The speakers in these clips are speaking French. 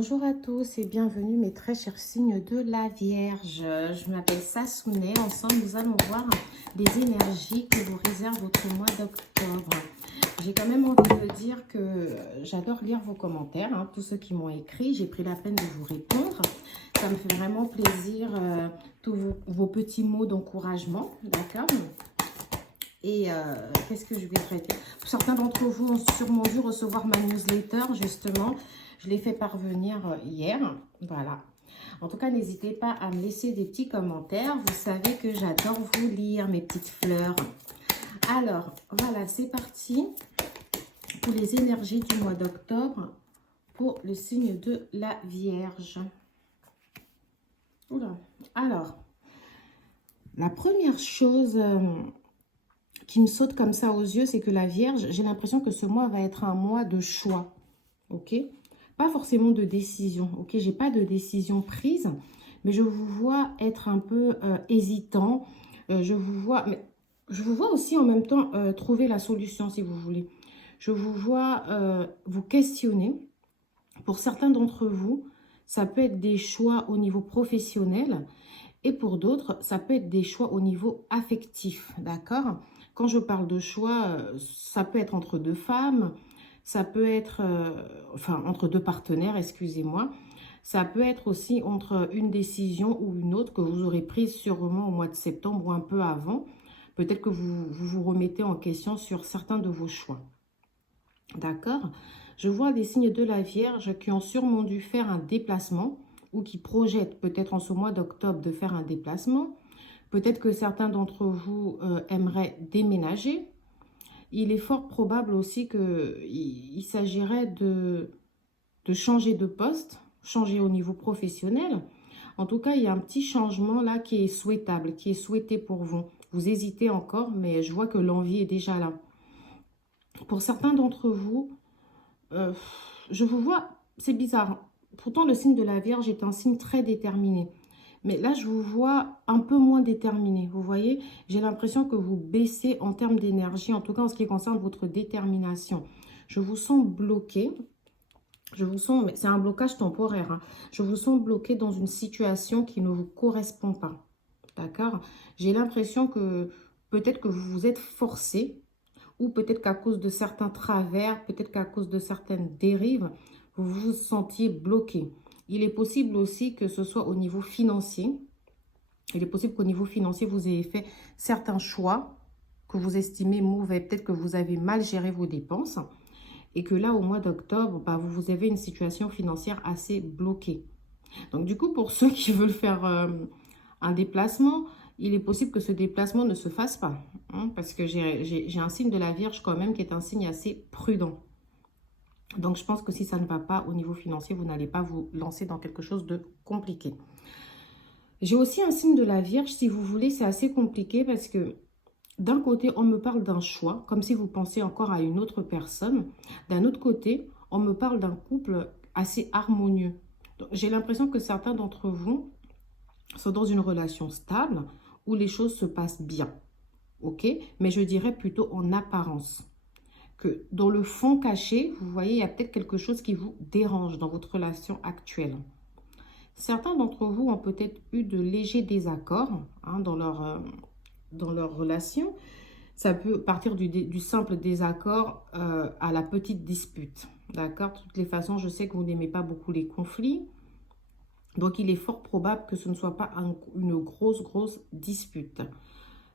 Bonjour à tous et bienvenue mes très chers signes de la Vierge. Je m'appelle Sassouneh. Ensemble, nous allons voir les énergies que vous réserve votre mois d'octobre. J'ai quand même envie de dire que j'adore lire vos commentaires, hein, tous ceux qui m'ont écrit. J'ai pris la peine de vous répondre. Ça me fait vraiment plaisir, tous vos petits mots d'encouragement, d'accord? Et qu'est-ce que je vais traiter? Certains d'entre vous ont sûrement dû recevoir ma newsletter, justement. Je l'ai fait parvenir hier. Voilà. En tout cas, n'hésitez pas à me laisser des petits commentaires. Vous savez que j'adore vous lire, mes petites fleurs. Alors, voilà, c'est parti pour les énergies du mois d'octobre pour le signe de la Vierge. Oula. Alors, la première chose qui me saute comme ça aux yeux, c'est que la Vierge, j'ai l'impression que ce mois va être un mois de choix. Ok? Pas forcément de décision. Ok? J'ai pas de décision prise, mais je vous vois être un peu hésitant. Je vous vois aussi en même temps trouver la solution si vous voulez. Je vous vois vous questionner. Pour certains d'entre vous, ça peut être des choix au niveau professionnel et pour d'autres, ça peut être des choix au niveau affectif. D'accord? Quand je parle de choix, ça peut être entre deux femmes, ça peut être, enfin, entre deux partenaires, excusez-moi. Ça peut être aussi entre une décision ou une autre que vous aurez prise sûrement au mois de septembre ou un peu avant. Peut-être que vous remettez en question sur certains de vos choix. D'accord? Je vois des signes de la Vierge qui ont sûrement dû faire un déplacement ou qui projettent peut-être en ce mois d'octobre de faire un déplacement. Peut-être que certains d'entre vous aimeraient déménager. Il est fort probable aussi qu'il s'agirait de changer de poste, changer au niveau professionnel. En tout cas, il y a un petit changement là qui est souhaitable, qui est souhaité pour vous. Vous hésitez encore, mais je vois que l'envie est déjà là. Pour certains d'entre vous, je vous vois, c'est bizarre. Pourtant, le signe de la Vierge est un signe très déterminé. Mais là, je vous vois un peu moins déterminé. Vous voyez, j'ai l'impression que vous baissez en termes d'énergie, en tout cas en ce qui concerne votre détermination. Je vous sens bloqué. Je vous sens, mais c'est un blocage temporaire, hein. Je vous sens bloqué dans une situation qui ne vous correspond pas. D'accord? J'ai l'impression que peut-être que vous vous êtes forcé, ou peut-être qu'à cause de certains travers, peut-être qu'à cause de certaines dérives, vous vous sentiez bloqué. Il est possible aussi que ce soit au niveau financier. Il est possible qu'au niveau financier, vous ayez fait certains choix que vous estimez mauvais. Peut-être que vous avez mal géré vos dépenses et que là, au mois d'octobre, bah, vous avez une situation financière assez bloquée. Donc, du coup, pour ceux qui veulent faire un déplacement, il est possible que ce déplacement ne se fasse pas. Hein, parce que j'ai un signe de la Vierge quand même qui est un signe assez prudent. Donc, je pense que si ça ne va pas au niveau financier, vous n'allez pas vous lancer dans quelque chose de compliqué. J'ai aussi un signe de la Vierge, si vous voulez, c'est assez compliqué parce que d'un côté, on me parle d'un choix, comme si vous pensiez encore à une autre personne. D'un autre côté, on me parle d'un couple assez harmonieux. J'ai l'impression que certains d'entre vous sont dans une relation stable où les choses se passent bien. Ok? Mais je dirais plutôt en apparence. Que dans le fond caché, vous voyez, il y a peut-être quelque chose qui vous dérange dans votre relation actuelle. Certains d'entre vous ont peut-être eu de légers désaccords hein, dans leur relation. Ça peut partir du simple désaccord à la petite dispute. D'accord? De toutes les façons, je sais que vous n'aimez pas beaucoup les conflits. Donc, il est fort probable que ce ne soit pas une grosse dispute.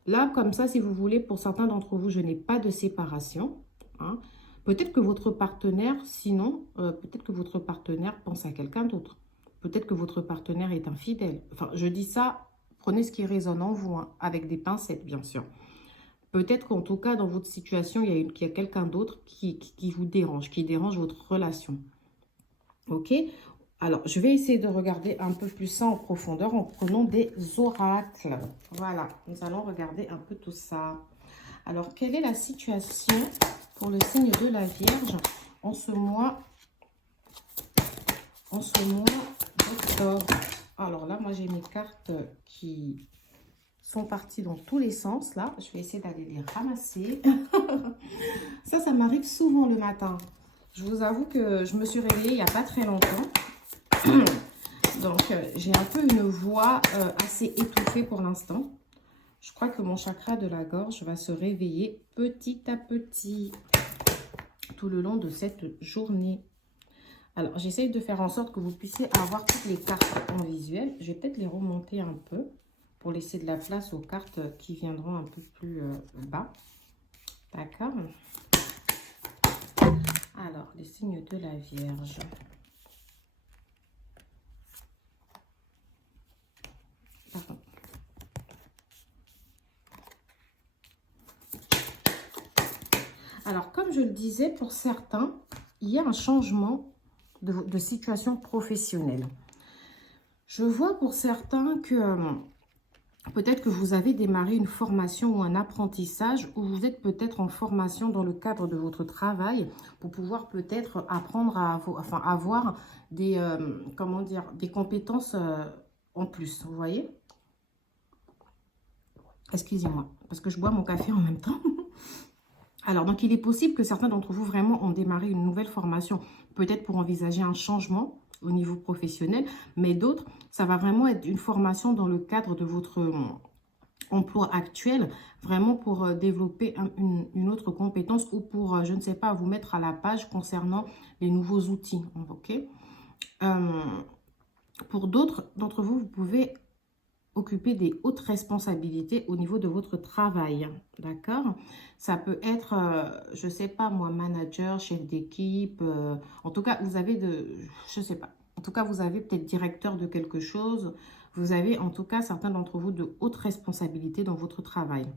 Là, comme ça, si vous voulez, pour certains d'entre vous, je n'ai pas de séparation. Hein. Peut-être que votre partenaire, sinon, peut-être que votre partenaire pense à quelqu'un d'autre. Peut-être que votre partenaire est infidèle. Enfin, je dis ça, prenez ce qui résonne en vous, hein, avec des pincettes, bien sûr. Peut-être qu'en tout cas, dans votre situation, il y a quelqu'un d'autre qui vous dérange, qui dérange votre relation. Ok? Alors, je vais essayer de regarder un peu plus ça en profondeur en prenant des oracles. Voilà, nous allons regarder un peu tout ça. Alors, quelle est la situation pour le signe de la Vierge en ce mois d'octobre? Alors là, moi, j'ai mes cartes qui sont parties dans tous les sens. Là, je vais essayer d'aller les ramasser. Ça m'arrive souvent le matin. Je vous avoue que je me suis réveillée il n'y a pas très longtemps. Donc, j'ai un peu une voix assez étouffée pour l'instant. Je crois que mon chakra de la gorge va se réveiller petit à petit tout le long de cette journée. Alors, j'essaye de faire en sorte que vous puissiez avoir toutes les cartes en visuel. Je vais peut-être les remonter un peu pour laisser de la place aux cartes qui viendront un peu plus bas. D'accord? Alors, les signes de la Vierge. Pardon. Alors, comme je le disais, pour certains, il y a un changement de situation professionnelle. Je vois pour certains que peut-être que vous avez démarré une formation ou un apprentissage, ou vous êtes peut-être en formation dans le cadre de votre travail pour pouvoir peut-être apprendre à avoir des, comment dire, des compétences en plus, vous voyez? Excusez-moi, parce que je bois mon café en même temps. Alors, donc, il est possible que certains d'entre vous vraiment ont démarré une nouvelle formation, peut-être pour envisager un changement au niveau professionnel, mais d'autres, ça va vraiment être une formation dans le cadre de votre emploi actuel, vraiment pour développer une autre compétence ou pour, je ne sais pas, vous mettre à la page concernant les nouveaux outils, ok? Pour d'autres d'entre vous, vous pouvez occuper des hautes responsabilités au niveau de votre travail, d'accord? Ça peut être, je sais pas moi, manager, chef d'équipe, en tout cas, vous avez je sais pas, en tout cas, vous avez peut-être directeur de quelque chose, vous avez en tout cas, certains d'entre vous, de hautes responsabilités dans votre travail.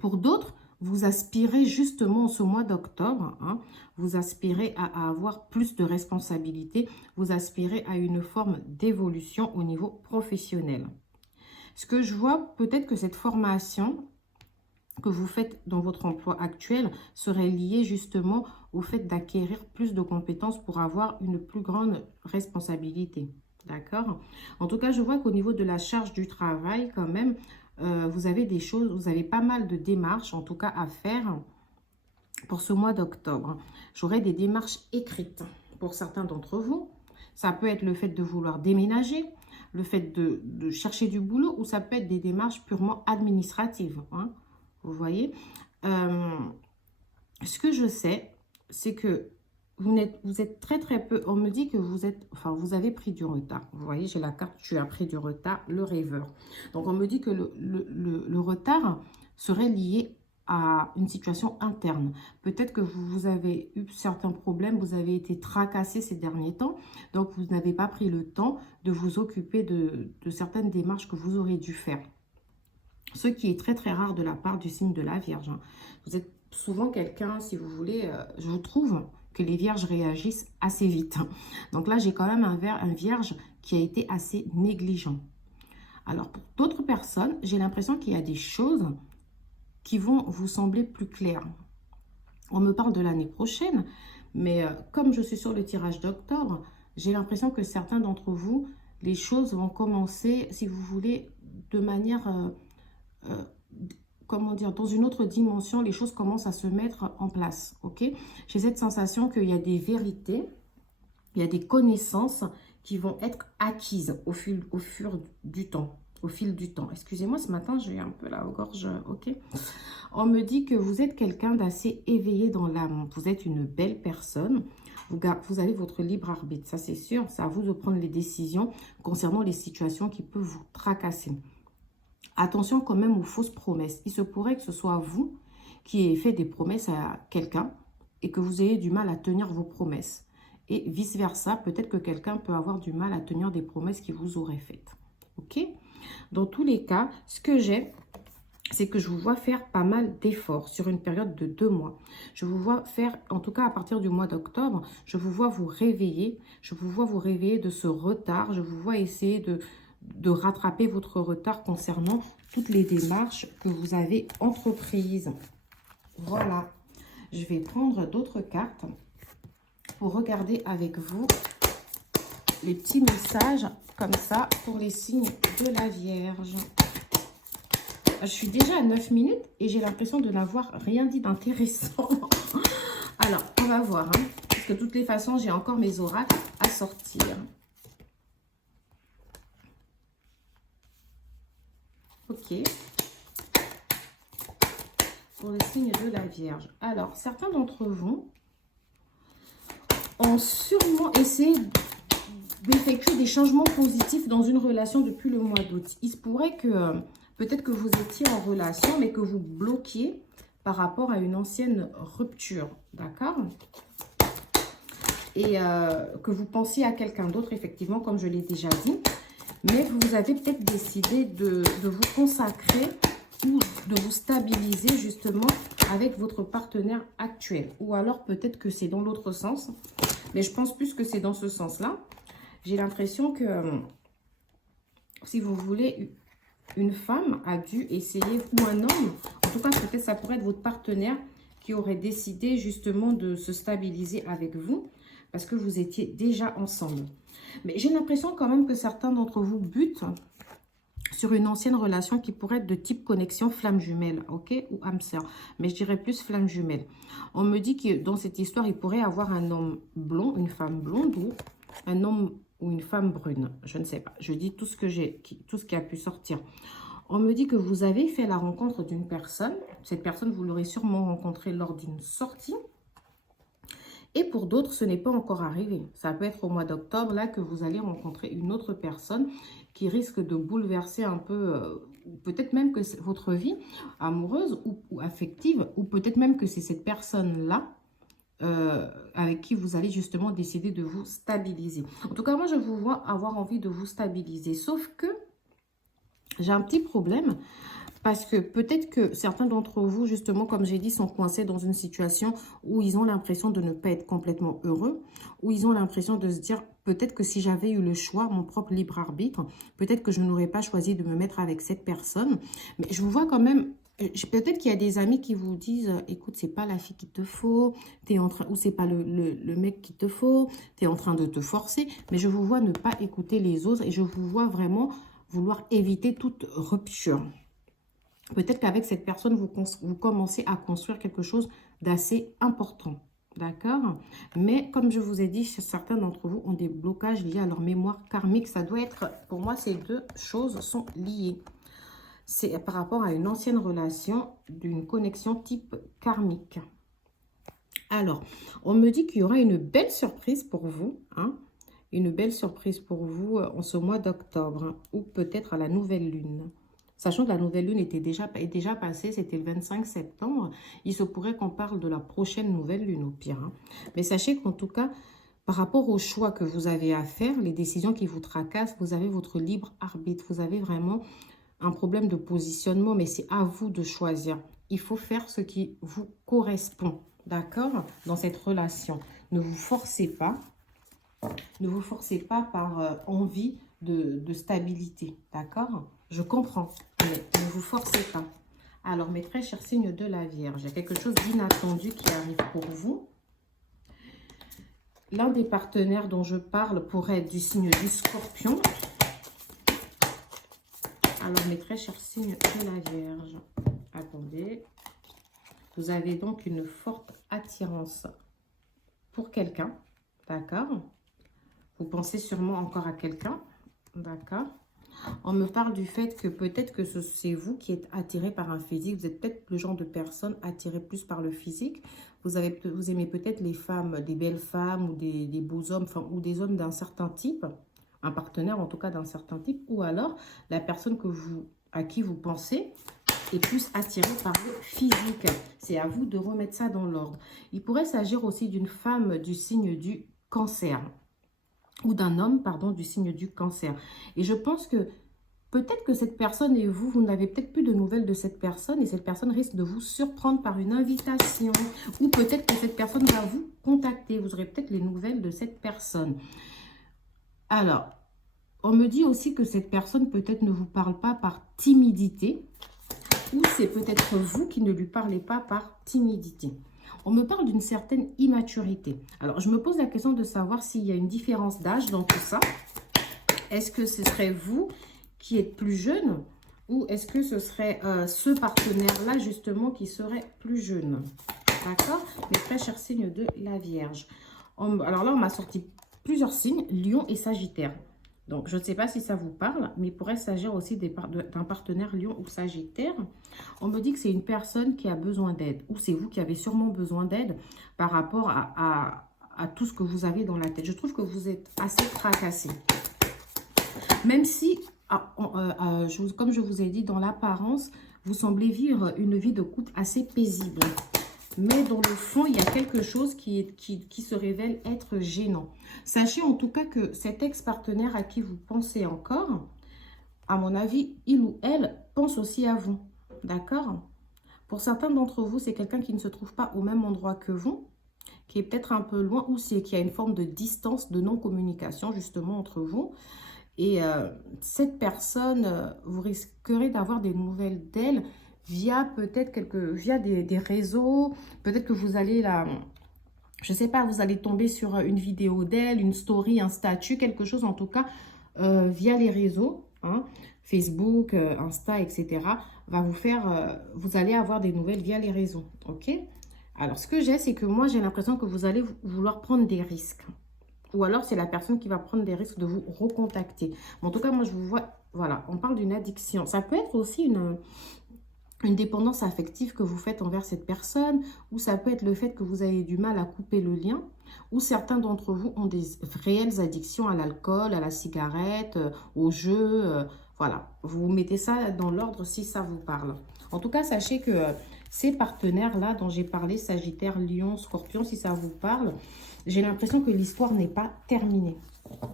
Pour d'autres, vous aspirez justement en ce mois d'octobre, hein, vous aspirez à avoir plus de responsabilités, vous aspirez à une forme d'évolution au niveau professionnel. Ce que je vois, peut-être que cette formation que vous faites dans votre emploi actuel serait liée justement au fait d'acquérir plus de compétences pour avoir une plus grande responsabilité. D'accord? En tout cas, je vois qu'au niveau de la charge du travail, quand même, vous avez des choses, vous avez pas mal de démarches, en tout cas, à faire pour ce mois d'octobre. J'aurai des démarches écrites pour certains d'entre vous. Ça peut être le fait de vouloir déménager, le fait de chercher du boulot, ou ça peut être des démarches purement administratives. Hein, vous voyez, ce que je sais, c'est que vous êtes très très peu. On me dit que vous avez pris du retard. Vous voyez, j'ai la carte, tu as pris du retard, le rêveur. Donc on me dit que le retard serait lié à une situation interne. Peut-être que vous avez eu certains problèmes, vous avez été tracassé ces derniers temps, donc vous n'avez pas pris le temps de vous occuper de certaines démarches que vous auriez dû faire. Ce qui est très très rare de la part du signe de la Vierge. Vous êtes souvent quelqu'un, si vous voulez, je trouve que les Vierges réagissent assez vite. Donc là, j'ai quand même un Vierge qui a été assez négligent. Alors pour d'autres personnes, j'ai l'impression qu'il y a des choses qui vont vous sembler plus claires. On me parle de l'année prochaine, mais comme je suis sur le tirage d'octobre, j'ai l'impression que certains d'entre vous, les choses vont commencer, si vous voulez, de manière, comment dire, dans une autre dimension, les choses commencent à se mettre en place, ok? J'ai cette sensation qu'il y a des vérités, il y a des connaissances qui vont être acquises au fur du temps. Au fil du temps. Excusez-moi, ce matin, j'ai un peu la gorge, ok? On me dit que vous êtes quelqu'un d'assez éveillé dans l'âme. Vous êtes une belle personne. Vous avez votre libre arbitre, ça c'est sûr. C'est à vous de prendre les décisions concernant les situations qui peuvent vous tracasser. Attention quand même aux fausses promesses. Il se pourrait que ce soit vous qui ayez fait des promesses à quelqu'un et que vous ayez du mal à tenir vos promesses. Et vice-versa, peut-être que quelqu'un peut avoir du mal à tenir des promesses qu'il vous aurait faites. Ok? Dans tous les cas, ce que j'ai, c'est que je vous vois faire pas mal d'efforts sur une période de 2 mois. Je vous vois faire, en tout cas à partir du mois d'octobre, je vous vois vous réveiller. Je vous vois vous réveiller de ce retard. Je vous vois essayer de rattraper votre retard concernant toutes les démarches que vous avez entreprises. Voilà. Je vais prendre d'autres cartes pour regarder avec vous les petits messages comme ça pour les signes de la Vierge. Je suis déjà à 9 minutes et j'ai l'impression de n'avoir rien dit d'intéressant. Alors, on va voir. Hein, parce que de toutes les façons, j'ai encore mes oracles à sortir. Ok. Pour le signe de la Vierge. Alors, certains d'entre vous ont sûrement essayé d'effectuer des changements positifs dans une relation depuis le mois d'août. Il se pourrait que peut-être que vous étiez en relation, mais que vous bloquiez par rapport à une ancienne rupture. D'accord? Et que vous pensiez à quelqu'un d'autre, effectivement, comme je l'ai déjà dit. Mais vous avez peut-être décidé de vous consacrer ou de vous stabiliser justement avec votre partenaire actuel. Ou alors peut-être que c'est dans l'autre sens. Mais je pense plus que c'est dans ce sens-là. J'ai l'impression que, si vous voulez, une femme a dû essayer, ou un homme, en tout cas peut-être ça pourrait être votre partenaire qui aurait décidé justement de se stabiliser avec vous parce que vous étiez déjà ensemble. Mais j'ai l'impression quand même que certains d'entre vous butent sur une ancienne relation qui pourrait être de type connexion flamme jumelle, ok, ou âme sœur. Mais je dirais plus flamme jumelle. On me dit que dans cette histoire, il pourrait y avoir un homme blond, une femme blonde ou un homme ou une femme brune. Je ne sais pas. Je dis tout ce que tout ce qui a pu sortir. On me dit que vous avez fait la rencontre d'une personne. Cette personne, vous l'aurez sûrement rencontrée lors d'une sortie. Et pour d'autres, ce n'est pas encore arrivé. Ça peut être au mois d'octobre, là, que vous allez rencontrer une autre personne qui risque de bouleverser un peu, peut-être même que c'est votre vie amoureuse ou affective, ou peut-être même que c'est cette personne-là avec qui vous allez justement décider de vous stabiliser. En tout cas, moi, je vous vois avoir envie de vous stabiliser. Sauf que j'ai un petit problème. Parce que peut-être que certains d'entre vous, justement, comme j'ai dit, sont coincés dans une situation où ils ont l'impression de ne pas être complètement heureux, où ils ont l'impression de se dire, peut-être que si j'avais eu le choix, mon propre libre arbitre, peut-être que je n'aurais pas choisi de me mettre avec cette personne. Mais je vous vois quand même, peut-être qu'il y a des amis qui vous disent, écoute, c'est pas la fille qu'il te faut, t'es en train, ou c'est pas le mec qu'il te faut, tu es en train de te forcer. Mais je vous vois ne pas écouter les autres et je vous vois vraiment vouloir éviter toute rupture. Peut-être qu'avec cette personne, vous commencez à construire quelque chose d'assez important. D'accord? Mais comme je vous ai dit, certains d'entre vous ont des blocages liés à leur mémoire karmique. Ça doit être, pour moi, ces deux choses sont liées. C'est par rapport à une ancienne relation d'une connexion type karmique. Alors, on me dit qu'il y aura une belle surprise pour vous, hein? Une belle surprise pour vous en ce mois d'octobre, hein, ou peut-être à la nouvelle lune. Sachant que la nouvelle lune est déjà passée, c'était le 25 septembre. Il se pourrait qu'on parle de la prochaine nouvelle lune au pire. Hein. Mais sachez qu'en tout cas, par rapport aux choix que vous avez à faire, les décisions qui vous tracassent, vous avez votre libre arbitre. Vous avez vraiment un problème de positionnement, mais c'est à vous de choisir. Il faut faire ce qui vous correspond, d'accord, dans cette relation. Ne vous forcez pas. Ne vous forcez pas par envie de stabilité, d'accord? Je comprends, mais ne vous forcez pas. Alors, mes très chers signes de la Vierge, il y a quelque chose d'inattendu qui arrive pour vous. L'un des partenaires dont je parle pourrait être du signe du Scorpion. Alors, mes très chers signes de la Vierge, attendez. Vous avez donc une forte attirance pour quelqu'un, d'accord? Vous pensez sûrement encore à quelqu'un, d'accord? On me parle du fait que peut-être que c'est vous qui êtes attiré par un physique. Vous êtes peut-être le genre de personne attirée plus par le physique. Vous aimez peut-être les femmes, des belles femmes ou des beaux hommes, enfin, ou des hommes d'un certain type. Un partenaire en tout cas d'un certain type. Ou alors la personne à qui vous pensez est plus attirée par le physique. C'est à vous de remettre ça dans l'ordre. Il pourrait s'agir aussi d'une femme du signe du Cancer. Ou d'un homme, pardon, du signe du Cancer. Et je pense que peut-être que cette personne et vous n'avez peut-être plus de nouvelles de cette personne et cette personne risque de vous surprendre par une invitation. Ou peut-être que cette personne va vous contacter. Vous aurez peut-être les nouvelles de cette personne. Alors, on me dit aussi que cette personne peut-être ne vous parle pas par timidité. Ou c'est peut-être vous qui ne lui parlez pas par timidité. On me parle d'une certaine immaturité. Alors, je me pose la question de savoir s'il y a une différence d'âge dans tout ça. Est-ce que ce serait vous qui êtes plus jeune ou est-ce que ce serait ce partenaire-là, justement, qui serait plus jeune? D'accord? Mes très chers signes de la Vierge. Alors là, on m'a sorti plusieurs signes, Lion et Sagittaire. Donc, je ne sais pas si ça vous parle, mais il pourrait s'agir aussi d'un partenaire Lion ou Sagittaire. On me dit que c'est une personne qui a besoin d'aide, ou c'est vous qui avez sûrement besoin d'aide par rapport à tout ce que vous avez dans la tête. Je trouve que vous êtes assez tracassé. Même si, comme je vous ai dit, dans l'apparence, vous semblez vivre une vie de couple assez paisible. Mais dans le fond, il y a quelque chose qui se révèle être gênant. Sachez en tout cas que cet ex-partenaire à qui vous pensez encore, à mon avis, il ou elle pense aussi à vous. D'accord? Pour certains d'entre vous, c'est quelqu'un qui ne se trouve pas au même endroit que vous, qui est peut-être un peu loin ou qui a une forme de distance, de non-communication justement entre vous. Et cette personne, vous risquerez d'avoir des nouvelles d'elle via peut-être des réseaux. Peut-être que vous allez je sais pas, vous allez tomber sur une vidéo d'elle, une story, un statut, quelque chose en tout cas via les réseaux, hein, Facebook, Insta, etc. Vous allez avoir des nouvelles via les réseaux, ok? Alors, ce que j'ai, c'est que moi, j'ai l'impression que vous allez vouloir prendre des risques. Ou alors, c'est la personne qui va prendre des risques de vous recontacter. En tout cas, moi, je vous vois, voilà, on parle d'une addiction. Ça peut être aussi une dépendance affective que vous faites envers cette personne, ou ça peut être le fait que vous avez du mal à couper le lien, ou certains d'entre vous ont des réelles addictions à l'alcool, à la cigarette, au jeu. Voilà, vous mettez ça dans l'ordre si ça vous parle. En tout cas, sachez que ces partenaires-là dont j'ai parlé, Sagittaire, Lion, Scorpion, si ça vous parle, j'ai l'impression que l'histoire n'est pas terminée.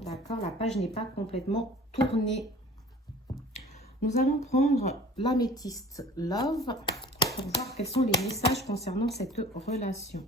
D'accord? La page n'est pas complètement tournée. Nous allons prendre l'améthyste Love pour voir quels sont les messages concernant cette relation.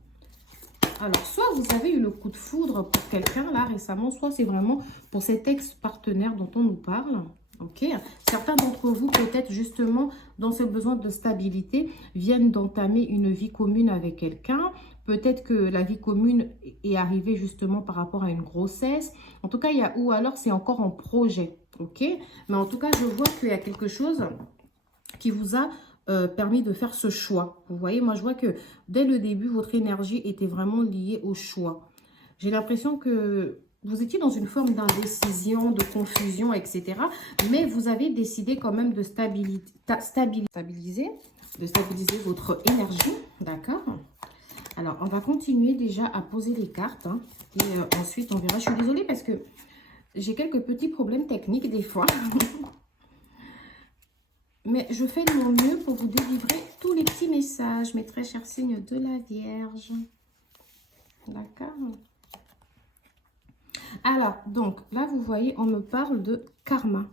Alors, soit vous avez eu le coup de foudre pour quelqu'un là récemment, soit c'est vraiment pour cet ex-partenaire dont on nous parle. Ok, certains d'entre vous, peut-être justement dans ce besoin de stabilité, viennent d'entamer une vie commune avec quelqu'un. Peut-être que la vie commune est arrivée justement par rapport à une grossesse. En tout cas, ou alors c'est encore en projet. Ok, mais en tout cas, je vois qu'il y a quelque chose qui vous a permis de faire ce choix. Vous voyez, moi, je vois que dès le début, votre énergie était vraiment liée au choix. J'ai l'impression que vous étiez dans une forme d'indécision, de confusion, etc. Mais vous avez décidé quand même de stabiliser votre énergie. D'accord? Alors, on va continuer déjà à poser les cartes. Hein, et ensuite, on verra. Je suis désolée parce que j'ai quelques petits problèmes techniques des fois. Mais je fais de mon mieux pour vous délivrer tous les petits messages, mes très chers signes de la Vierge. D'accord? Alors, donc, là, vous voyez, on me parle de karma.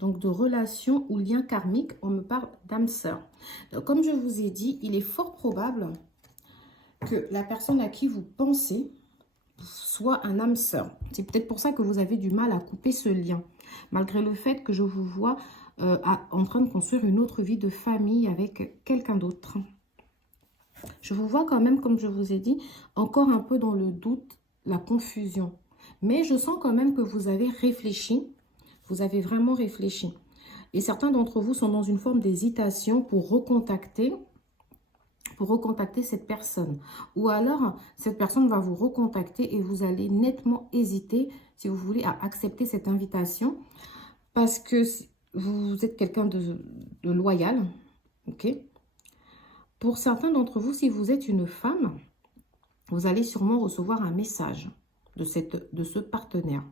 Donc, de relation ou lien karmique, on me parle d'âme sœur. Donc, comme je vous ai dit, il est fort probable que la personne à qui vous pensez soit un âme sœur. C'est peut-être pour ça que vous avez du mal à couper ce lien. Malgré le fait que je vous vois en train de construire une autre vie de famille avec quelqu'un d'autre. Je vous vois quand même, comme je vous ai dit, encore un peu dans le doute, la confusion. Mais je sens quand même que vous avez réfléchi. Vous avez vraiment réfléchi. Et certains d'entre vous sont dans une forme d'hésitation pour recontacter cette personne. Ou alors, cette personne va vous recontacter et vous allez nettement hésiter, si vous voulez, à accepter cette invitation. Parce que vous êtes quelqu'un de loyal. Ok? Pour certains d'entre vous, si vous êtes une femme, vous allez sûrement recevoir un message de ce partenaire.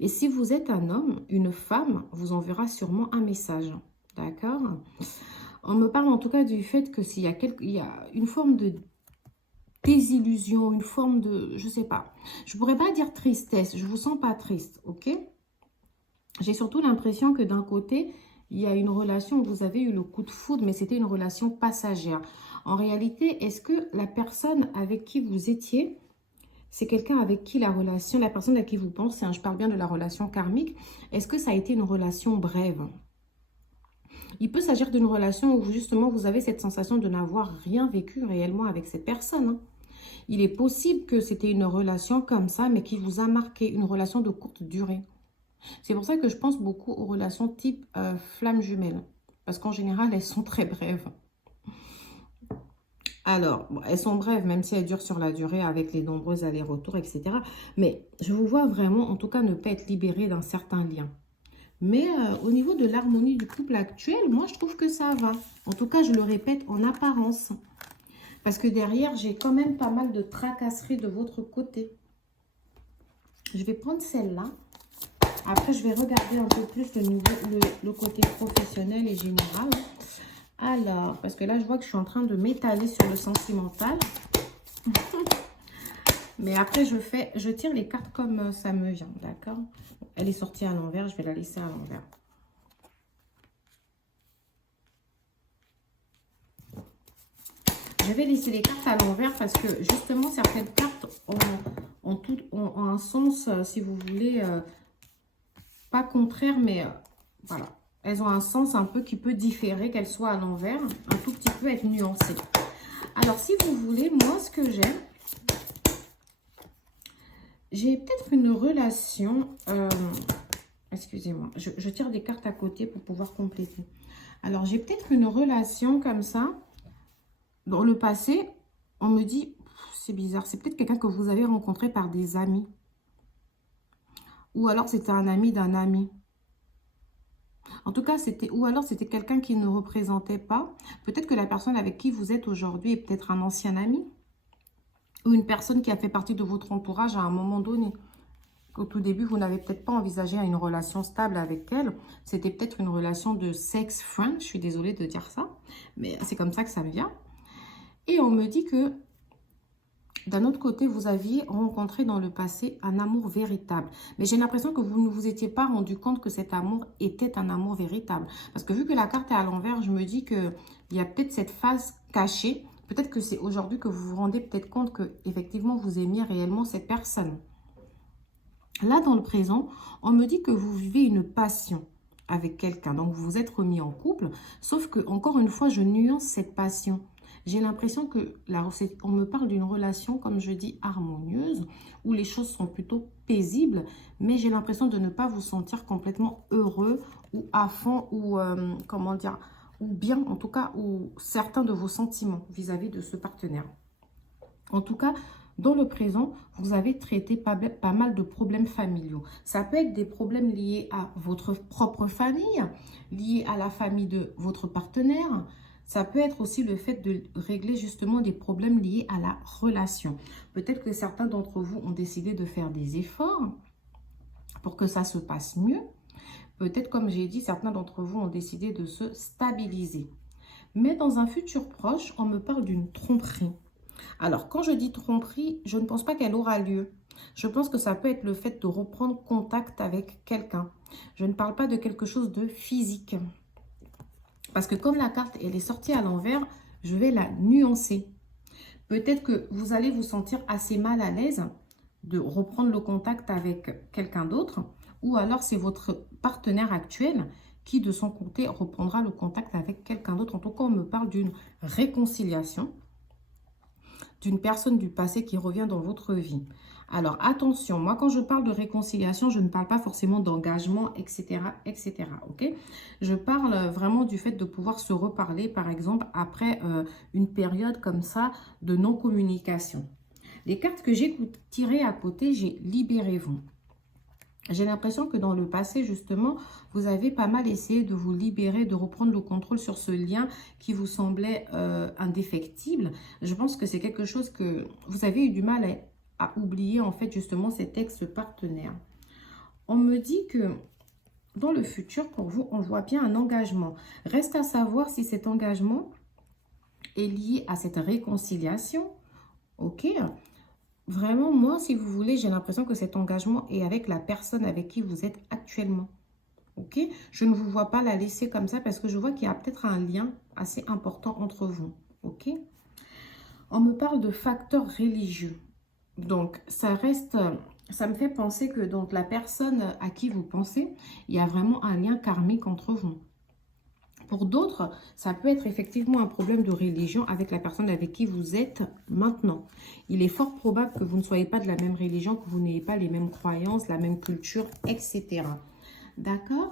Et si vous êtes un homme, une femme vous enverra sûrement un message. D'accord? On me parle en tout cas du fait que s'il y a il y a une forme de désillusion, une forme de, je sais pas, je pourrais pas dire tristesse, je vous sens pas triste, ok? J'ai surtout l'impression que d'un côté, il y a une relation où vous avez eu le coup de foudre, mais c'était une relation passagère. En réalité, est-ce que la personne avec qui vous étiez, c'est quelqu'un avec qui la personne à qui vous pensez, hein, je parle bien de la relation karmique, est-ce que ça a été une relation brève? Il peut s'agir d'une relation où justement vous avez cette sensation de n'avoir rien vécu réellement avec cette personne. Hein. Il est possible que c'était une relation comme ça, mais qui vous a marqué, une relation de courte durée. C'est pour ça que je pense beaucoup aux relations type flamme jumelle. Parce qu'en général, elles sont très brèves. Alors, bon, elles sont brèves, même si elles durent sur la durée avec les nombreux allers-retours, etc. Mais je vous vois vraiment, en tout cas, ne pas être libéré d'un certain lien. Mais au niveau de l'harmonie du couple actuel, moi, je trouve que ça va. En tout cas, je le répète en apparence. Parce que derrière, j'ai quand même pas mal de tracasseries de votre côté. Je vais prendre celle-là. Après, je vais regarder un peu plus le côté professionnel et général. Alors, parce que là, je vois que je suis en train de m'étaler sur le sentimental. Mais après, je tire les cartes comme ça me vient, d'accord? Elle est sortie à l'envers, je vais la laisser à l'envers. Je vais laisser les cartes à l'envers parce que justement, certaines cartes ont un sens, si vous voulez, pas contraire, mais voilà. Elles ont un sens un peu qui peut différer, qu'elles soient à l'envers, un tout petit peu être nuancées. Alors, si vous voulez, moi, ce que j'ai peut-être une relation... excusez-moi, je tire des cartes à côté pour pouvoir compléter. Alors, j'ai peut-être une relation comme ça. Dans le passé, on me dit, c'est bizarre, c'est peut-être quelqu'un que vous avez rencontré par des amis. Ou alors, c'était un ami d'un ami. En tout cas, c'était quelqu'un qui ne représentait pas. Peut-être que la personne avec qui vous êtes aujourd'hui est peut-être un ancien ami. Ou une personne qui a fait partie de votre entourage à un moment donné. Au tout début, vous n'avez peut-être pas envisagé une relation stable avec elle. C'était peut-être une relation de sex friend. Je suis désolée de dire ça. Mais c'est comme ça que ça me vient. Et on me dit que d'un autre côté, vous aviez rencontré dans le passé un amour véritable. Mais j'ai l'impression que vous ne vous étiez pas rendu compte que cet amour était un amour véritable. Parce que vu que la carte est à l'envers, je me dis qu'il y a peut-être cette phase cachée. Peut-être que c'est aujourd'hui que vous vous rendez peut-être compte que effectivement vous aimiez réellement cette personne. Là, dans le présent, on me dit que vous vivez une passion avec quelqu'un. Donc, vous vous êtes remis en couple. Sauf que, encore une fois, je nuance cette passion. J'ai l'impression que on me parle d'une relation, comme je dis, harmonieuse, où les choses sont plutôt paisibles, mais j'ai l'impression de ne pas vous sentir complètement heureux ou à fond ou, comment dire, ou bien, en tout cas, ou certains de vos sentiments vis-à-vis de ce partenaire. En tout cas, dans le présent, vous avez traité pas mal de problèmes familiaux. Ça peut être des problèmes liés à votre propre famille, liés à la famille de votre partenaire. Ça peut être aussi le fait de régler justement des problèmes liés à la relation. Peut-être que certains d'entre vous ont décidé de faire des efforts pour que ça se passe mieux. Peut-être, comme j'ai dit, certains d'entre vous ont décidé de se stabiliser. Mais dans un futur proche, on me parle d'une tromperie. Alors, quand je dis tromperie, je ne pense pas qu'elle aura lieu. Je pense que ça peut être le fait de reprendre contact avec quelqu'un. Je ne parle pas de quelque chose de physique. Parce que comme la carte, elle est sortie à l'envers, je vais la nuancer. Peut-être que vous allez vous sentir assez mal à l'aise de reprendre le contact avec quelqu'un d'autre. Ou alors, c'est votre partenaire actuel qui, de son côté, reprendra le contact avec quelqu'un d'autre. En tout cas, on me parle d'une réconciliation, d'une personne du passé qui revient dans votre vie. Alors, attention, moi, quand je parle de réconciliation, je ne parle pas forcément d'engagement, etc., etc., ok? Je parle vraiment du fait de pouvoir se reparler, par exemple, après une période comme ça de non-communication. Les cartes que j'ai tirées à côté, j'ai « Libérez-vous ». J'ai l'impression que dans le passé, justement, vous avez pas mal essayé de vous libérer, de reprendre le contrôle sur ce lien qui vous semblait indéfectible. Je pense que c'est quelque chose que vous avez eu du mal à oublier, en fait, justement, cet ex-partenaire. On me dit que dans le futur, pour vous, on voit bien un engagement. Reste à savoir si cet engagement est lié à cette réconciliation, ok? Vraiment, moi, si vous voulez, j'ai l'impression que cet engagement est avec la personne avec qui vous êtes actuellement. Ok? Je ne vous vois pas la laisser comme ça parce que je vois qu'il y a peut-être un lien assez important entre vous. Ok? On me parle de facteurs religieux. Donc, ça me fait penser que donc, la personne à qui vous pensez, il y a vraiment un lien karmique entre vous. Pour d'autres, ça peut être effectivement un problème de religion avec la personne avec qui vous êtes maintenant. Il est fort probable que vous ne soyez pas de la même religion, que vous n'ayez pas les mêmes croyances, la même culture, etc. D'accord?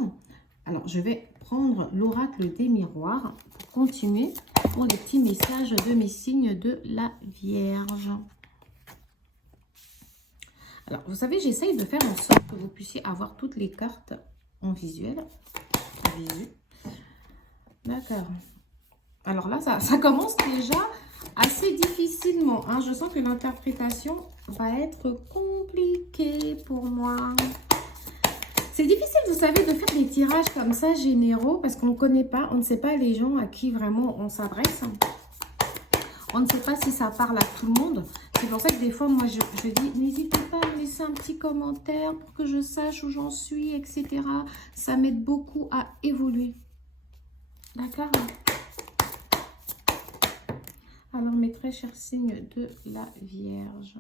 Alors, je vais prendre l'oracle des miroirs pour continuer pour les petits messages de mes signes de la Vierge. Alors, vous savez, j'essaye de faire en sorte que vous puissiez avoir toutes les cartes en visuel. En visu. D'accord. Alors là, ça commence déjà assez difficilement. Hein. Je sens que l'interprétation va être compliquée pour moi. C'est difficile, vous savez, de faire des tirages comme ça généraux parce qu'on ne connaît pas, on ne sait pas les gens à qui vraiment on s'adresse. On ne sait pas si ça parle à tout le monde. C'est pour ça que des fois, moi, je dis, n'hésitez pas à me laisser un petit commentaire pour que je sache où j'en suis, etc. Ça m'aide beaucoup à évoluer. D'accord? Alors, mes très chers signes de la Vierge.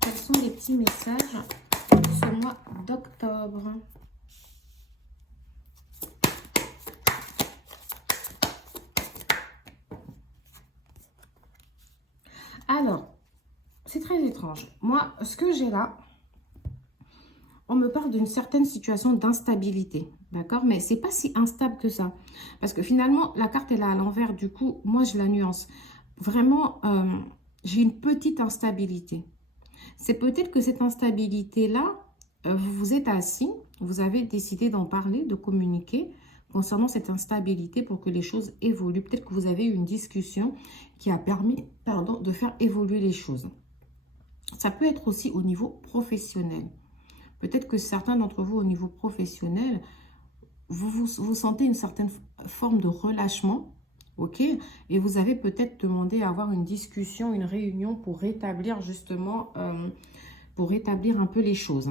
Quels sont les petits messages pour ce mois d'octobre? Alors, c'est très étrange. Moi, ce que j'ai là, on me parle d'une certaine situation d'instabilité. D'accord? Mais c'est pas si instable que ça. Parce que finalement, la carte est là à l'envers. Du coup, moi, je la nuance. Vraiment, j'ai une petite instabilité. C'est peut-être que cette instabilité-là, vous vous êtes assis, vous avez décidé d'en parler, de communiquer concernant cette instabilité pour que les choses évoluent. Peut-être que vous avez eu une discussion qui a permis, pardon, de faire évoluer les choses. Ça peut être aussi au niveau professionnel. Peut-être que certains d'entre vous, au niveau professionnel, vous sentez une certaine forme de relâchement, ok? Et vous avez peut-être demandé à avoir une discussion, une réunion pour rétablir justement, pour rétablir un peu les choses.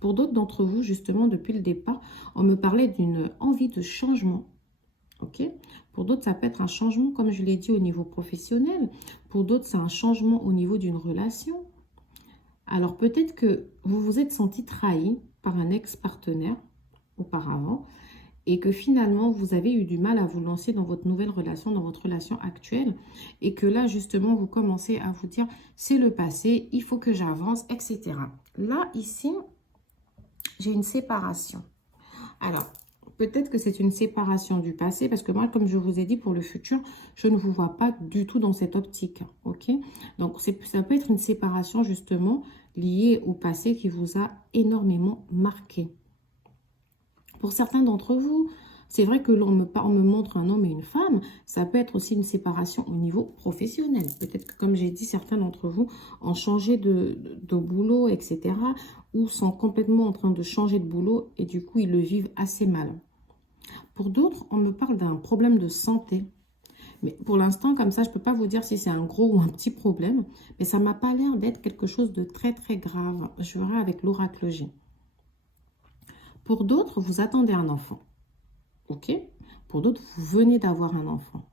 Pour d'autres d'entre vous, justement, depuis le départ, on me parlait d'une envie de changement, ok? Pour d'autres, ça peut être un changement, comme je l'ai dit, au niveau professionnel. Pour d'autres, c'est un changement au niveau d'une relation. Alors, peut-être que vous vous êtes senti trahi par un ex-partenaire auparavant et que finalement, vous avez eu du mal à vous lancer dans votre nouvelle relation, dans votre relation actuelle et que là, justement, vous commencez à vous dire, c'est le passé, il faut que j'avance, etc. Là, ici, j'ai une séparation. Alors, peut-être que c'est une séparation du passé parce que moi, comme je vous ai dit, pour le futur, je ne vous vois pas du tout dans cette optique, ok? Donc, ça peut être une séparation justement liée au passé qui vous a énormément marqué. Pour certains d'entre vous, c'est vrai que l'on me montre un homme et une femme, ça peut être aussi une séparation au niveau professionnel. Peut-être que, comme j'ai dit, certains d'entre vous ont changé de boulot, etc. ou sont complètement en train de changer de boulot et du coup, ils le vivent assez mal. Pour d'autres, on me parle d'un problème de santé. Mais pour l'instant, comme ça, je ne peux pas vous dire si c'est un gros ou un petit problème. Mais ça ne m'a pas l'air d'être quelque chose de très, très grave. Je verrai avec l'oracle G. Pour d'autres, vous attendez un enfant. Ok? Pour d'autres, vous venez d'avoir un enfant.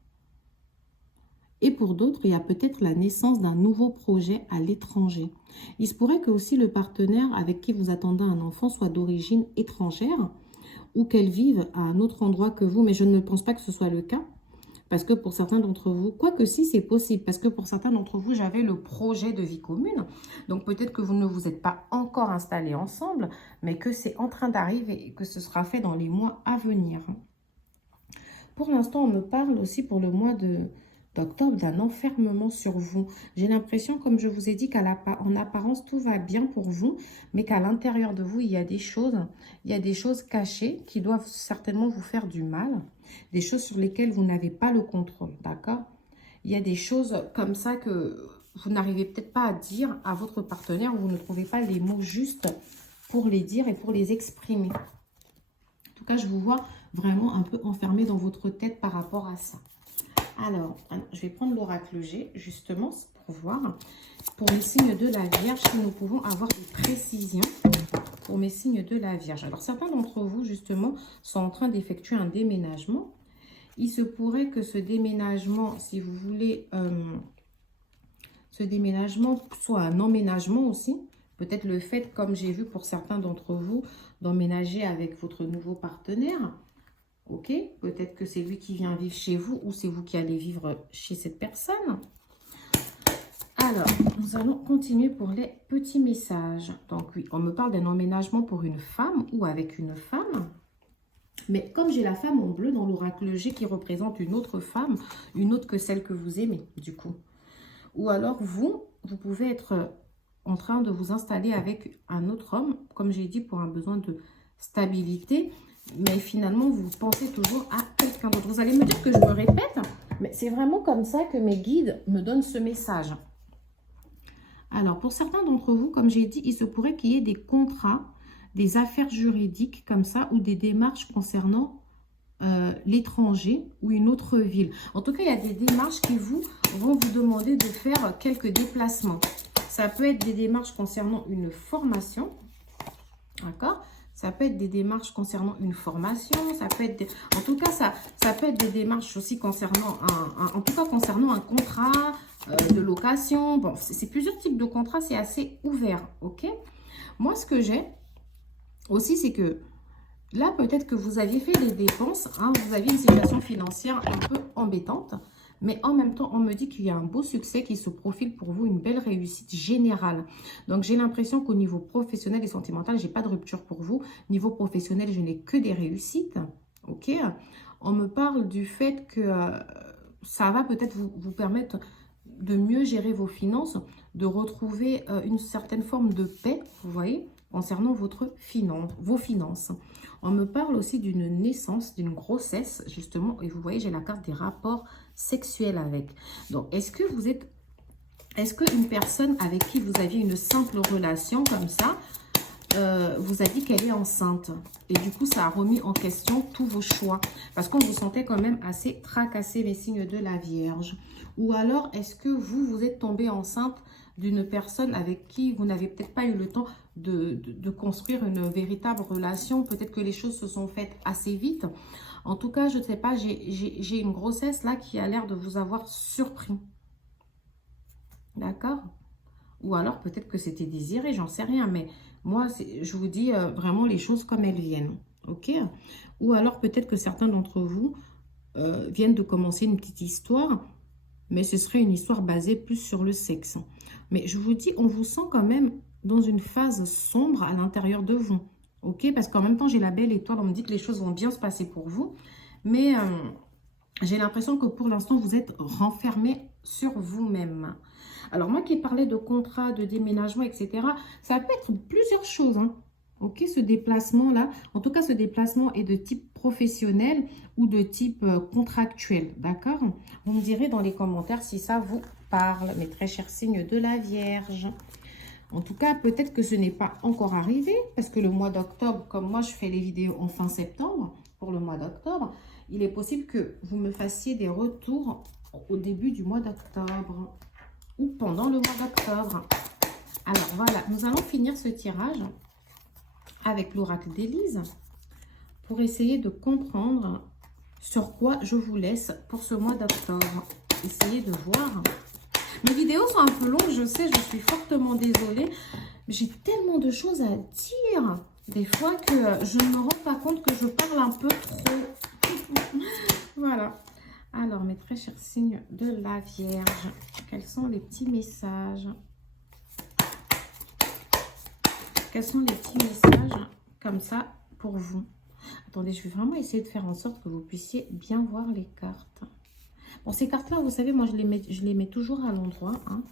Et pour d'autres, il y a peut-être la naissance d'un nouveau projet à l'étranger. Il se pourrait que aussi le partenaire avec qui vous attendez un enfant soit d'origine étrangère ou qu'elle vive à un autre endroit que vous, mais je ne pense pas que ce soit le cas. Parce que pour certains d'entre vous, quoique si c'est possible, parce que pour certains d'entre vous, j'avais le projet de vie commune. Donc peut-être que vous ne vous êtes pas encore installés ensemble, mais que c'est en train d'arriver et que ce sera fait dans les mois à venir. Pour l'instant, on me parle aussi pour le mois d'octobre d'un enfermement sur vous. J'ai l'impression, comme je vous ai dit, qu'en apparence, tout va bien pour vous, mais qu'à l'intérieur de vous, il y a des choses cachées qui doivent certainement vous faire du mal, des choses sur lesquelles vous n'avez pas le contrôle, d'accord? Il y a des choses comme ça que vous n'arrivez peut-être pas à dire à votre partenaire, vous ne trouvez pas les mots justes pour les dire et pour les exprimer. En tout cas, je vous vois vraiment un peu enfermé dans votre tête par rapport à ça. Alors, je vais prendre l'oracle G, justement, pour voir, pour les signes de la Vierge, si nous pouvons avoir des précisions pour mes signes de la Vierge. Alors, certains d'entre vous, justement, sont en train d'effectuer un déménagement. Il se pourrait que ce déménagement, si vous voulez, ce déménagement soit un emménagement aussi. Peut-être le fait, comme j'ai vu pour certains d'entre vous, d'emménager avec votre nouveau partenaire. Ok, peut-être que c'est lui qui vient vivre chez vous ou c'est vous qui allez vivre chez cette personne. Alors, nous allons continuer pour les petits messages. Donc oui, on me parle d'un emménagement pour une femme ou avec une femme. Mais comme j'ai la femme en bleu dans l'oracle G qui représente une autre femme, une autre que celle que vous aimez, du coup. Ou alors vous pouvez être en train de vous installer avec un autre homme, comme j'ai dit, pour un besoin de stabilité. Mais finalement, vous pensez toujours à quelqu'un d'autre. Vous allez me dire que je me répète, mais c'est vraiment comme ça que mes guides me donnent ce message. Alors, pour certains d'entre vous, comme j'ai dit, il se pourrait qu'il y ait des contrats, des affaires juridiques comme ça, ou des démarches concernant l'étranger ou une autre ville. En tout cas, il y a des démarches qui vont vous demander de faire quelques déplacements. Ça peut être des démarches concernant une formation, d'accord? Ça peut être des démarches concernant une formation, ça peut être en tout cas, ça peut être des démarches aussi concernant concernant un contrat de location. Bon, c'est plusieurs types de contrats, c'est assez ouvert, ok? Moi, ce que j'ai aussi, c'est que là, peut-être que vous aviez fait des dépenses, hein, vous aviez une situation financière un peu embêtante, mais en même temps, on me dit qu'il y a un beau succès qui se profile pour vous, une belle réussite générale. Donc, j'ai l'impression qu'au niveau professionnel et sentimental, je n'ai pas de rupture pour vous. Niveau professionnel, je n'ai que des réussites. Ok. On me parle du fait que ça va peut-être vous permettre de mieux gérer vos finances, de retrouver une certaine forme de paix, vous voyez, concernant vos finances. On me parle aussi d'une naissance, d'une grossesse, justement, et vous voyez, j'ai la carte des rapports sexuels avec. Donc, est-ce qu'une personne avec qui vous aviez une simple relation comme ça, vous a dit qu'elle est enceinte? Et du coup, ça a remis en question tous vos choix. Parce qu'on vous sentait quand même assez tracassé, les signes de la Vierge. Ou alors, est-ce que vous êtes tombé enceinte d'une personne avec qui vous n'avez peut-être pas eu le temps de construire une véritable relation? Peut-être que les choses se sont faites assez vite. En tout cas, je ne sais pas, j'ai une grossesse là qui a l'air de vous avoir surpris. D'accord? Ou alors peut-être que c'était désiré, j'en sais rien. Mais moi, je vous dis vraiment les choses comme elles viennent. Ok? Ou alors peut-être que certains d'entre vous viennent de commencer une petite histoire. Mais ce serait une histoire basée plus sur le sexe. Mais je vous dis, on vous sent quand même dans une phase sombre à l'intérieur de vous. Ok? Parce qu'en même temps, j'ai la belle étoile. On me dit que les choses vont bien se passer pour vous. Mais j'ai l'impression que pour l'instant, vous êtes renfermé sur vous-même. Alors, moi qui parlais de contrat, de déménagement, etc., ça peut être plusieurs choses, hein. Ok, ce déplacement-là, en tout cas, ce déplacement est de type professionnel ou de type contractuel, d'accord? Vous me direz dans les commentaires si ça vous parle, mes très chers signes de la Vierge. En tout cas, peut-être que ce n'est pas encore arrivé, parce que le mois d'octobre, comme moi, je fais les vidéos en fin septembre, pour le mois d'octobre, il est possible que vous me fassiez des retours au début du mois d'octobre ou pendant le mois d'octobre. Alors, voilà, nous allons finir ce tirage avec l'oracle d'Élise pour essayer de comprendre sur quoi je vous laisse pour ce mois d'octobre. Essayez de voir. Mes vidéos sont un peu longues, je sais, je suis fortement désolée. J'ai tellement de choses à dire des fois que je ne me rends pas compte que je parle un peu trop. Voilà. Alors, mes très chers signes de la Vierge, quels sont les petits messages? Quels sont les petits messages comme ça pour vous? Attendez, je vais vraiment essayer de faire en sorte que vous puissiez bien voir les cartes. Bon, ces cartes-là, vous savez, moi, je les mets toujours à l'endroit, hein,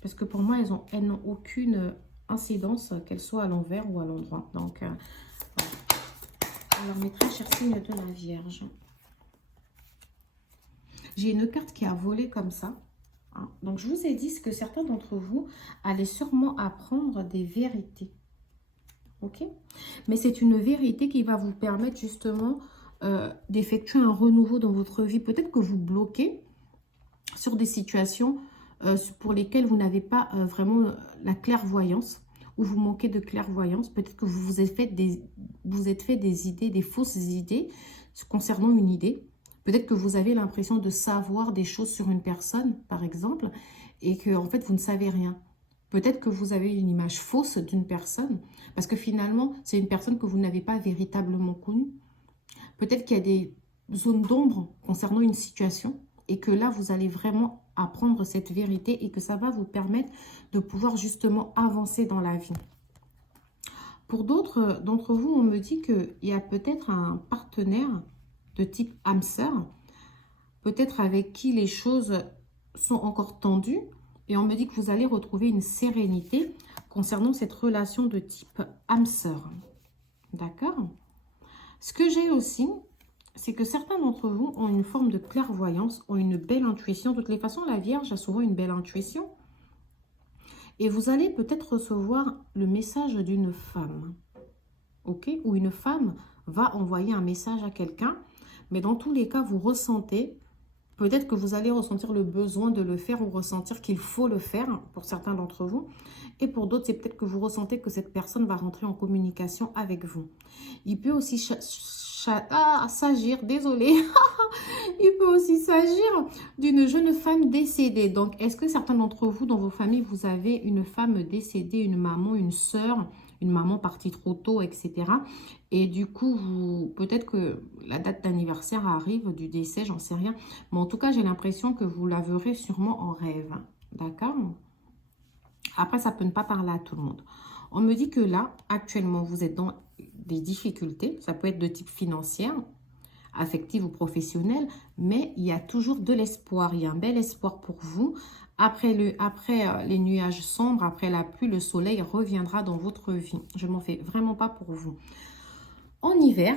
parce que pour moi, elles n'ont aucune incidence, qu'elles soient à l'envers ou à l'endroit. Donc, voilà. Alors, mes très chers signes de la Vierge. J'ai une carte qui a volé comme ça. Hein. Donc, je vous ai dit que certains d'entre vous allaient sûrement apprendre des vérités. Ok? Mais c'est une vérité qui va vous permettre justement d'effectuer un renouveau dans votre vie. Peut-être que vous bloquez sur des situations pour lesquelles vous n'avez pas vraiment la clairvoyance ou vous manquez de clairvoyance. Peut-être que vous vous êtes fait des idées, des fausses idées concernant une idée. Peut-être que vous avez l'impression de savoir des choses sur une personne, par exemple, et que en fait, vous ne savez rien. Peut-être que vous avez une image fausse d'une personne, parce que finalement, c'est une personne que vous n'avez pas véritablement connue. Peut-être qu'il y a des zones d'ombre concernant une situation, et que là, vous allez vraiment apprendre cette vérité, et que ça va vous permettre de pouvoir justement avancer dans la vie. Pour d'autres d'entre vous, on me dit qu'il y a peut-être un partenaire de type âme sœur, peut-être avec qui les choses sont encore tendues. Et on me dit que vous allez retrouver une sérénité concernant cette relation de type âme sœur. D'accord? Ce que j'ai aussi, c'est que certains d'entre vous ont une forme de clairvoyance, ont une belle intuition. De toutes les façons, la Vierge a souvent une belle intuition. Et vous allez peut-être recevoir le message d'une femme. Ok? Ou une femme va envoyer un message à quelqu'un. Mais dans tous les cas, vous ressentez, peut-être que vous allez ressentir le besoin de le faire ou ressentir qu'il faut le faire pour certains d'entre vous. Et pour d'autres, c'est peut-être que vous ressentez que cette personne va rentrer en communication avec vous. Il peut aussi s'agir, désolé, il peut aussi s'agir d'une jeune femme décédée. Donc, est-ce que certains d'entre vous, dans vos familles, vous avez une femme décédée, une maman, une sœur, une maman partie trop tôt, etc. Et du coup, peut-être que la date d'anniversaire arrive du décès, j'en sais rien. Mais en tout cas, j'ai l'impression que vous la verrez sûrement en rêve. D'accord? Après, ça peut ne pas parler à tout le monde. On me dit que là, actuellement, vous êtes dans des difficultés. Ça peut être de type financière, affective ou professionnelle, mais il y a toujours de l'espoir. Il y a un bel espoir pour vous. Après les nuages sombres, après la pluie, le soleil reviendra dans votre vie. Je ne m'en fais vraiment pas pour vous. En hiver,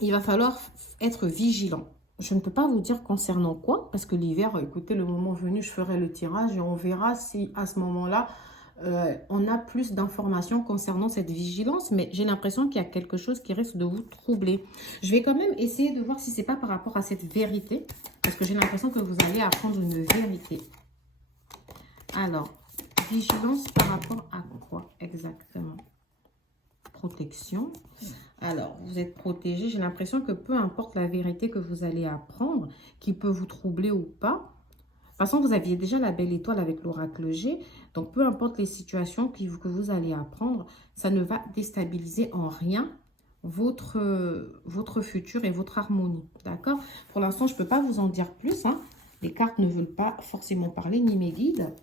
il va falloir être vigilant. Je ne peux pas vous dire concernant quoi, parce que l'hiver, écoutez, le moment venu, je ferai le tirage et on verra si à ce moment-là, on a plus d'informations concernant cette vigilance, mais j'ai l'impression qu'il y a quelque chose qui risque de vous troubler. Je vais quand même essayer de voir si c'est pas par rapport à cette vérité, parce que j'ai l'impression que vous allez apprendre une vérité. Alors, vigilance par rapport à quoi exactement? Protection. Alors, vous êtes protégé. J'ai l'impression que peu importe la vérité que vous allez apprendre, qui peut vous troubler ou pas. De toute façon, vous aviez déjà la belle étoile avec l'oracle G. Donc, peu importe les situations que vous allez apprendre, ça ne va déstabiliser en rien votre futur et votre harmonie. D'accord? Pour l'instant, je ne peux pas vous en dire plus. Hein. Les cartes ne veulent pas forcément parler, ni mes guides.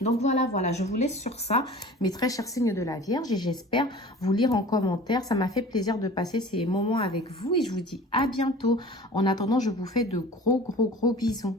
Donc voilà, je vous laisse sur ça, mes très chers signes de la Vierge, et j'espère vous lire en commentaire. Ça m'a fait plaisir de passer ces moments avec vous et je vous dis à bientôt. En attendant, je vous fais de gros bisous.